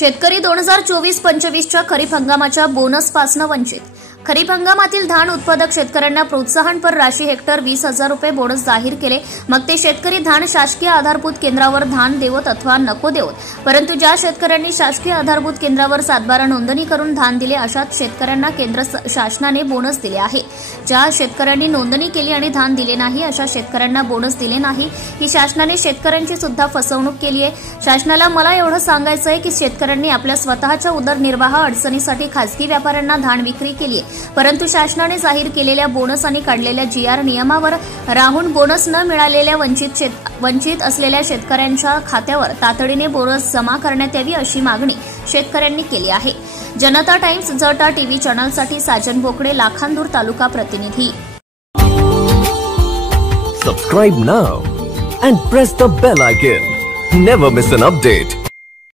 शेतकरी 2024-25च्या खरीप हंगामाच्या बोनसपासून वंचित। खरीप हंगामातील धान उत्पादक शेतकऱ्यांना प्रोत्साहनपर राशी हेक्टर 20,000 रुपये बोनस जाहीर केले। मग ते शेतकरी धान शासकीय आधारभूत केंद्रावर धान देवत अथवा नको देवत, परंतु ज्या शेतकऱ्यांनी शासकीय आधारभूत केंद्रावर 7/12 नोंदणी करून धान दिले अशाच शेतकऱ्यांना केंद्र शासनाने बोनस दिले आहे। ज्या शेतकऱ्यांनी नोंदणी केली आणि धान दिले नाही अशा शेतकऱ्यांना बोनस दिले नाही। ही शासनाने शेतकऱ्यांची सुद्धा फसवणूक केली आहे। शासनाला मला एवढं सांगायचं आहे की शेतकऱ्यांनी आपल्या स्वतःच्या उदरनिर्वाह अडचणीसाठी खासगी व्यापाऱ्यांना धान विक्री केली आहे, परंतु शासनाने जाहीर केलेल्या बोनस आणि काढलेल्या जीआर नियमावर राहून बोनस न मिळालेल्या वंचित असलेल्या शेतकऱ्यांच्या खात्यावर तातडीने बोनस जमा करण्यात यावी अशी मागणी शेतकऱ्यांनी केली आहे। जनता टाइम्स जटा टीव्ही चॅनलसाठी साजन बोकडे, लाखांदूर तालुका प्रतिनिधी। Subscribe now and press the bell icon. Never miss an update.